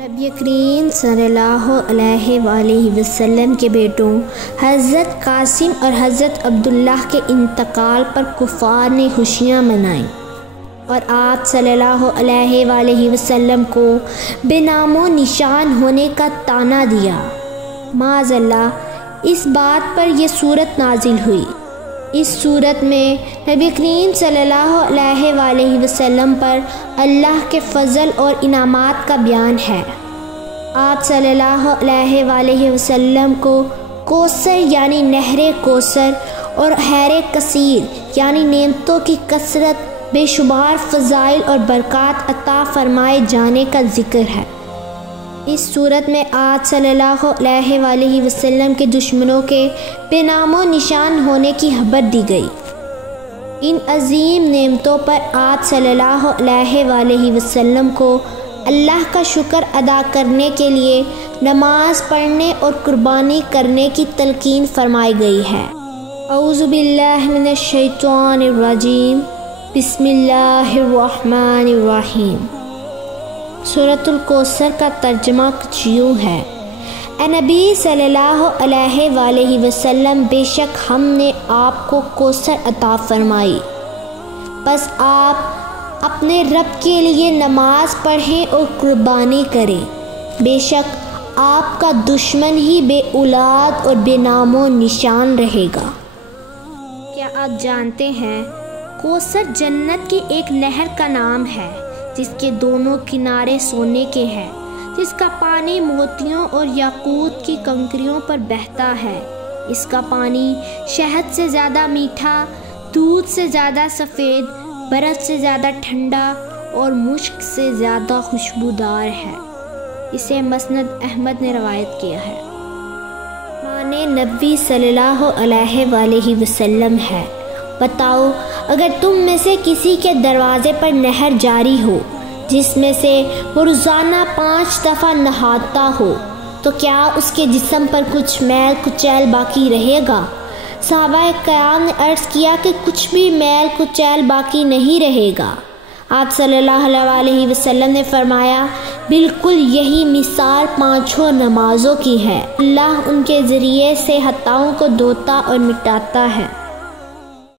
نبی کریم صلی اللہ علیہ وآلہ وسلم کے بیٹوں حضرت قاسم اور حضرت عبداللہ کے انتقال پر کفار نے خوشیاں منائیں اور آپ صلی اللہ علیہ وآلہ وسلم کو بے نام و نشان ہونے کا طعنہ دیا۔ معاذ اللہ اس بات پر یہ صورت نازل ہوئی۔ اس صورت میں نبی کریم صلی اللہ علیہ وآلہ وسلم پر اللہ کے فضل اور انعامات کا بیان ہے۔ آپ صلی اللہ علیہ وآلہ وسلم کو کوثر یعنی نہر کوثر اور حیر کثیر یعنی نعمتوں کی کثرت بے شمار فضائل اور برکات عطا فرمائے جانے کا ذکر ہے۔ اس صورت میں آپ صلی اللہ علیہ وآلہ وسلم کے دشمنوں کے بے نام و نشان ہونے کی خبر دی گئی۔ ان عظیم نعمتوں پر آپ صلی اللہ علیہ وآلہ وسلم کو اللہ کا شکر ادا کرنے کے لیے نماز پڑھنے اور قربانی کرنے کی تلقین فرمائی گئی ہے۔ اعوذ باللہ من الشیطان الرجیم، بسم اللہ الرحمن الرحیم۔ سورۃ الکوثر کا ترجمہ کچھ یوں ہے: اے نبی صلی اللہ علیہ وآلہ وسلم، بے شک ہم نے آپ کو کوثر عطا فرمائی، بس آپ اپنے رب کے لیے نماز پڑھیں اور قربانی کریں، بے شک آپ کا دشمن ہی بے اولاد اور بے نام و نشان رہے گا۔ کیا آپ جانتے ہیں کوثر جنت کی ایک نہر کا نام ہے جس کے دونوں کنارے سونے کے ہیں، جس کا پانی موتیوں اور یاقوت کی کنکریوں پر بہتا ہے۔ اس کا پانی شہد سے زیادہ میٹھا، دودھ سے زیادہ سفید، برف سے زیادہ ٹھنڈا اور مشک سے زیادہ خوشبودار ہے۔ اسے مسند احمد نے روایت کیا ہے۔ معنی نبی صلی اللہ علیہ وآلہ وسلم ہے: بتاؤ، اگر تم میں سے کسی کے دروازے پر نہر جاری ہو جس میں سے وہ روزانہ 5 دفعہ نہاتا ہو تو کیا اس کے جسم پر کچھ میل کچیل باقی رہے گا؟ صحابہ کرام نے عرض کیا کہ کچھ بھی میل کچیل باقی نہیں رہے گا۔ آپ صلی اللہ علیہ وسلم نے فرمایا، بالکل یہی مثال 5 نمازوں کی ہے، اللہ ان کے ذریعے سے خطاؤں کو دھوتا اور مٹاتا ہے۔